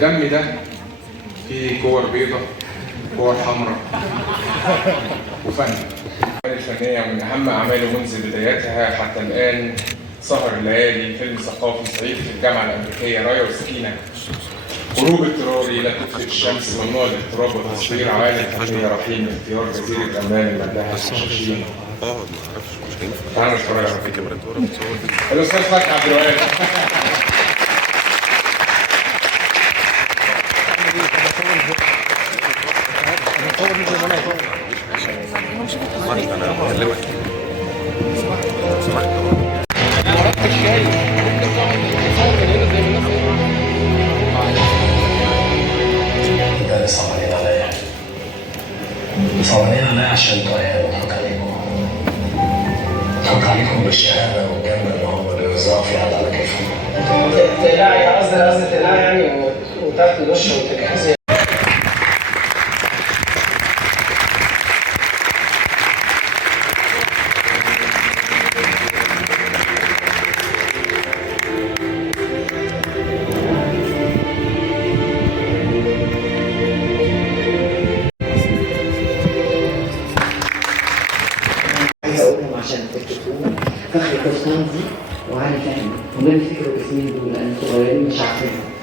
دمي ده فيه كور بيضة، كور حمراء، وفن. الفنية ومن أهم أعماله منذ بدايتها حتى الآن سهر الليالي، فيلم ثقافي صعيدي في الجامعة الأمريكية، راية وسكينة، غروب اضطراري، لا تطفئ الشمس، ممنوع الاضطراب والتصوير، عوالم فنية رحيم، اختيار جزيرة أمان، المداحة، الشاشين. تعالوا نتفرج على فكرة الأستاذ فتحي عبد الوهاب. انا بكلمك سمحت ده اللي صعبانين عليا، صعبانين عليا عشان طايح بضحك عليكم، بضحك عليكم بالشهاده والجنه اللي هم بيوزعوا فيها على كيفهم. تقلعي قصدي تقلعي يعني وتاخدي دش وتجهزي. هقولهم عشان تفتكروهم. فخري قسطنطي وعلي فهمي، هم اللي بيفتكروا الاسمين دول لان صغيرين مش عارفينهم.